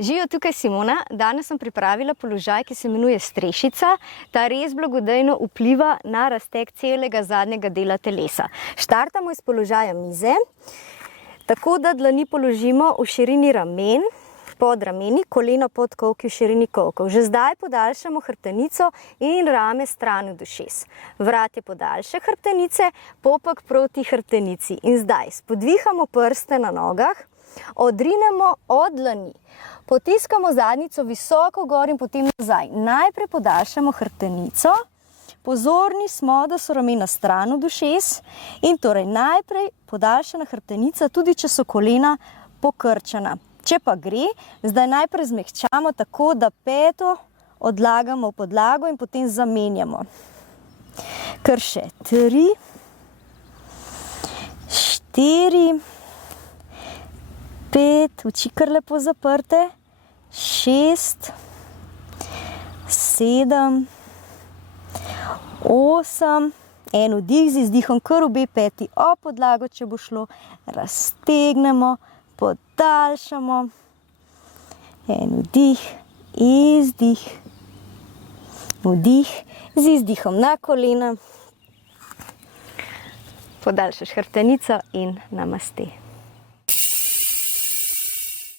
Živijo, tukaj Simona. Danes sem pripravila položaj, ki se imenuje strešica. Ta res blagodejno vpliva na razteg celega zadnjega dela telesa. Štartamo iz položaja mize, tako da dlani položimo v širini ramen, pod rameni, koleno pod kolki v širini kolkov. Že zdaj podaljšamo hrbtenico in rame stran od ušes. Vrat je podaljša hrbtenice, popek proti hrbtenici. In zdaj spodvihamo prste na nogah, odrinemo od dlani. Potiskamo zadnjico visoko gor in potem nazaj. Najprej podaljšamo hrbtenico. Pozorni smo, da so ramena stran od ušes. In torej najprej podaljšana hrbtenica, tudi če so kolena pokrčena. Če pa gre, zdaj najprej zmehčamo tako, da peto odlagamo v podlago in potem zamenjamo. Kar še 3, 4, 5, oči kar lepo zaprte, 6, 7, 8, en vdih z izdihom, kar obe peti o podlago, če bo šlo, raztegnemo, podaljšamo, en vdih, izdih, vdih, z izdihom na kolena, podaljšaš hrbtenico in namaste.